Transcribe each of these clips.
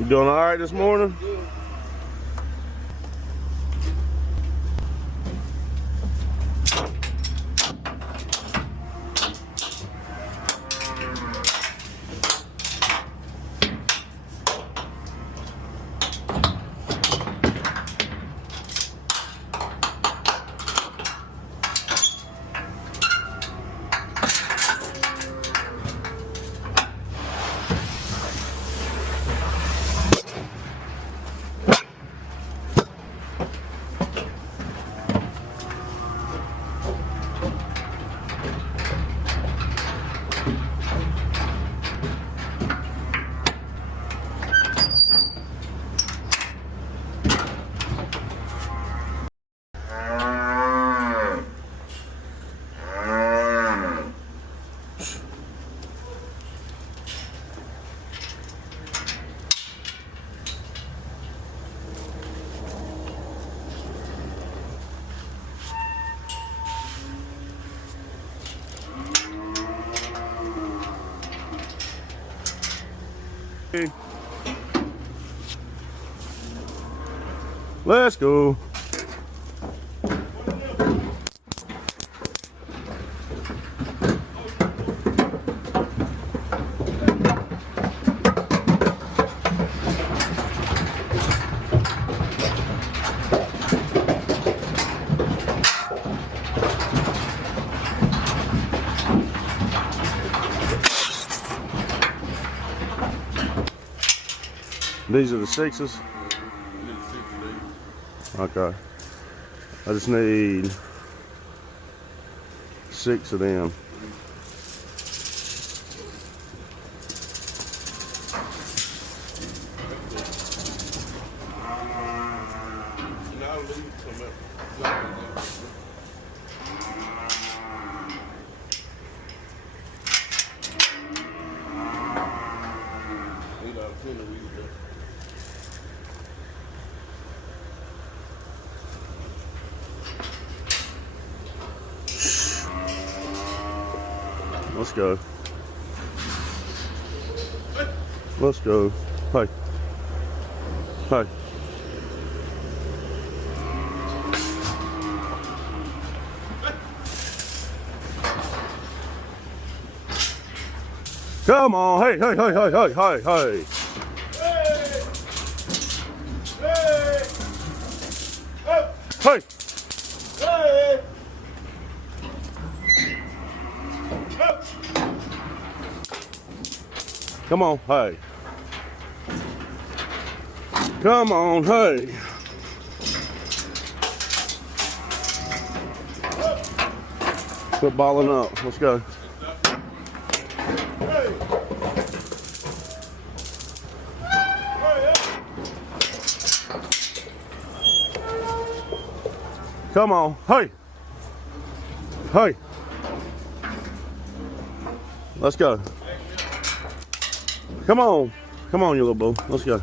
You doing all right this morning? Let's go. These are the sixes. Okay. I just need 6 of them. Let's go. Let's go. Hey. Hey. Come on. Hey, hey, hey, hey, hey, hey, hey. Hey. Hey. Come on, hey. Come on, hey. Quit balling up. Let's go. Come on, hey. Hey. Let's go. Come on. Come on, you little bull. Let's go.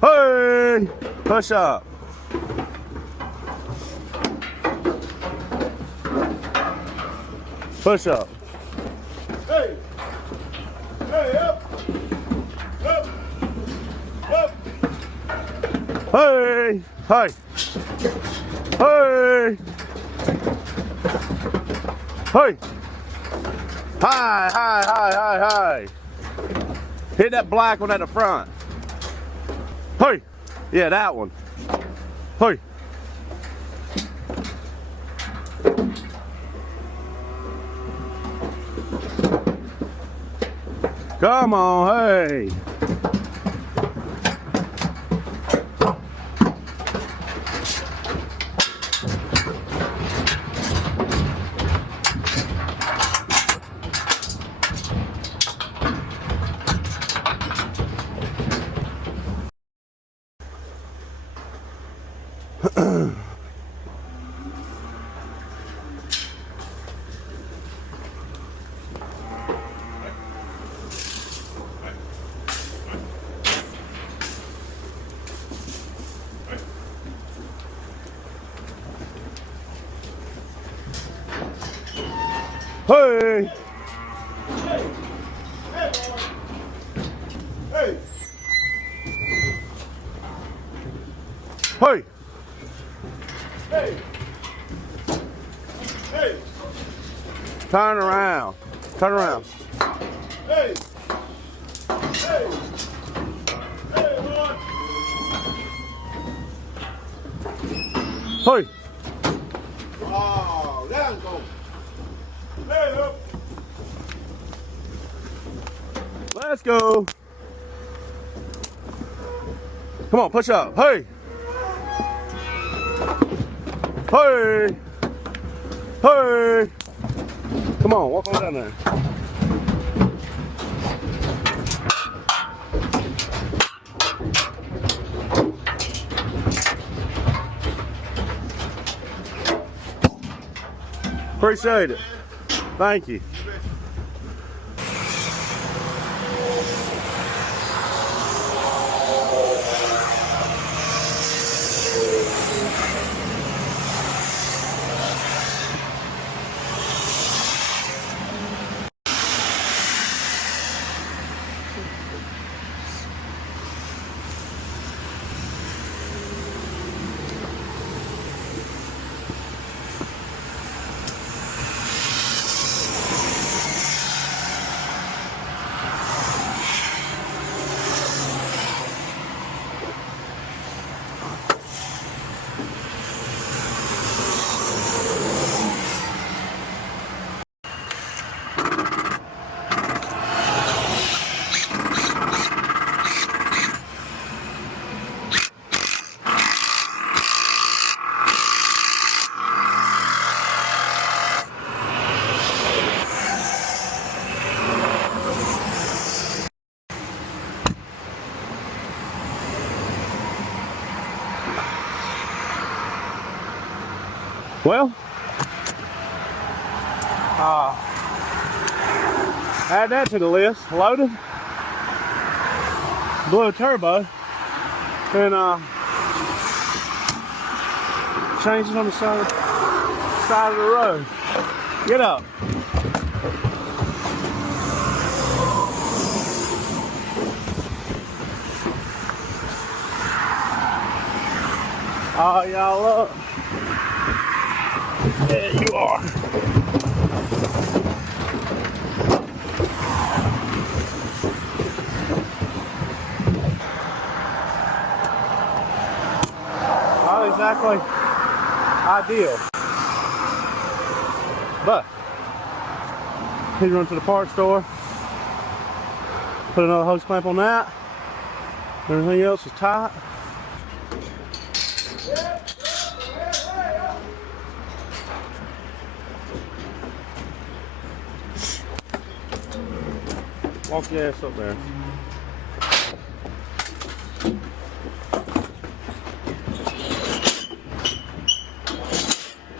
Hey! Push up. Push up. Hey! Hey, up! Up! Up! Hey! Hey! Hey! Hey! Hi, hi, hi, hi, hi. Hit that black one at the front. Hey! Yeah, that one. Hey! Come on, hey! Hey! Hey! Hey! Hey. Hey. Hey. Turn around. Turn around. Hey. Hey. Hey, Lord. Hey. Oh, there we go. Hey, up. Let's go. Come on, push up. Hey. Hey. Hey. Come on, walk on down there. Appreciate it. Thank you. Well, add that to the list. Loaded, blew a turbo, and changed it on the side of the road. Get up. Oh, y'all up. Yeah, you are. Not exactly ideal, but he'd run to the parts store, put another hose clamp on that. Everything else is tight. Walk your ass up there.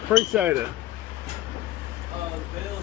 Appreciate it. Bill